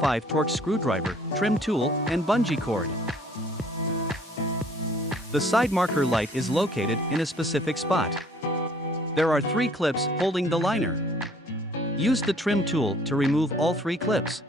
5 Torx screwdriver, trim tool, and bungee cord. The side marker light is located in a specific spot. There are 3 clips holding the liner. Use the trim tool to remove all 3 clips.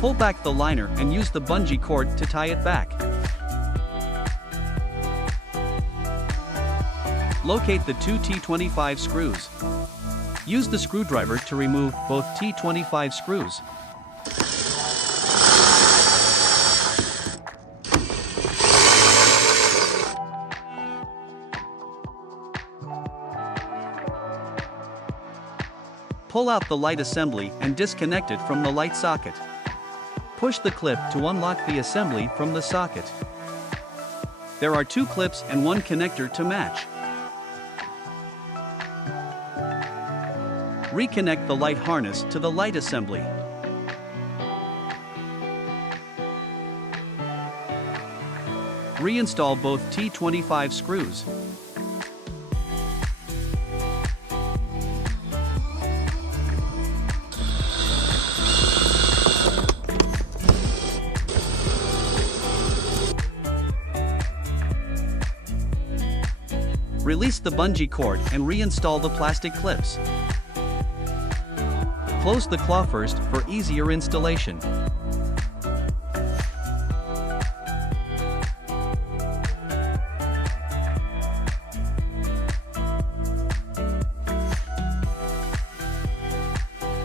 Pull back the liner and use the bungee cord to tie it back. Locate the 2 T25 screws. Use the screwdriver to remove both T25 screws. Pull out the light assembly and disconnect it from the light socket. Push the clip to unlock the assembly from the socket. There are 2 clips and 1 connector to match. Reconnect the light harness to the light assembly. Reinstall both T25 screws. Release the bungee cord and reinstall the plastic clips. Close the claw first for easier installation.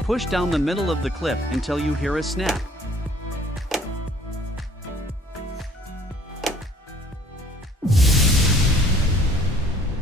Push down the middle of the clip until you hear a snap.